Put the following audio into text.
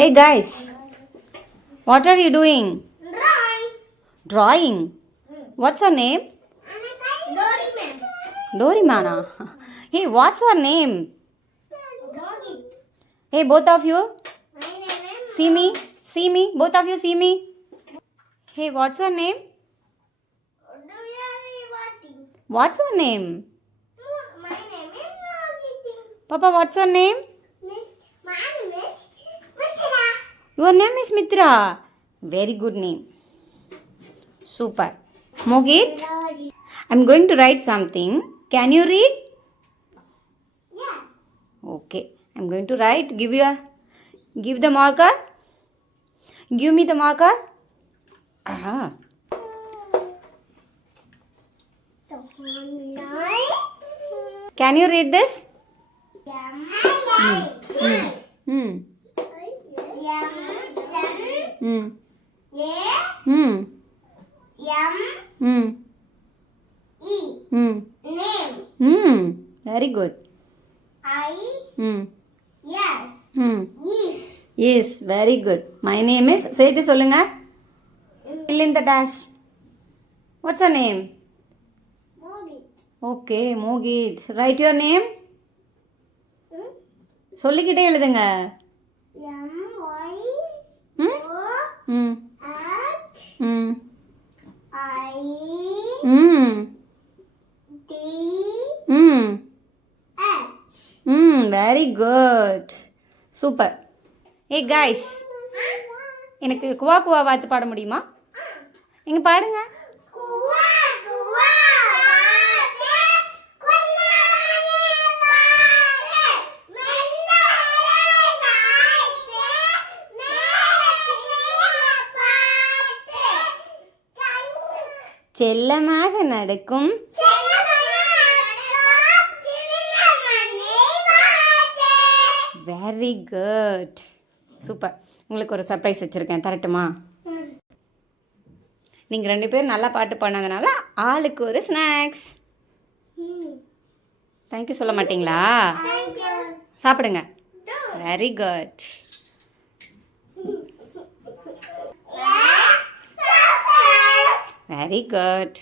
Hey guys, what are you doing? Drawing. Drawing. What's your name? Doryman. Dorimana. Hey, what's your name? Doggy. Hey, both of you, My name is see me. See me. Both of you see me. Hey, what's your name? Doryawati. What's your name? My name is Nagiti. Papa, what's your name? My name is Mithra. Your name is Mitra. Very good name. Super. Mogit, I'm going to write something. Can you read? Yes. Okay. I'm going to write. Give the marker. Give me the marker. Ah. Can you read this? Hmm. Hmm. Hmm. Hmm. Hmm. Name. Hmm. Very good. Hmm. Yes. Hmm. Yes. Yes, very good. My name is. Say சொல்லுங்க. Fill in the dash. What's your name? Okay, Mogit. Write your name. சொல்லிக்கிட்டே எழுதுங்க. M-Y-O-H ம் ம் ம் ம் ம் I-D-H. ம் very good super. ஏ காய்ஸ், எனக்கு குவா குவா வாத்து பாட முடியுமா? நீங்கள் பாடுங்க. குவா குவா வாத்தே குன்னமணி வாத்தே மெல்லரே சாய்த்தே மேலத்திலே பாத்தே செல்லமாக நடக்கும் வெரி குட் சூப்பர். உங்களுக்கு ஒரு சர்ப்ரைஸ் வச்சுருக்கேன், தரட்டுமா? நீங்கள் 2 பேரும் நல்லா பாட்டு பாடினதுனால ஆளுக்கு ஒரு ஸ்நாக்ஸ். தேங்க்யூ சொல்ல மாட்டிங்களா? சாப்பிடுங்க. Very good. Very good.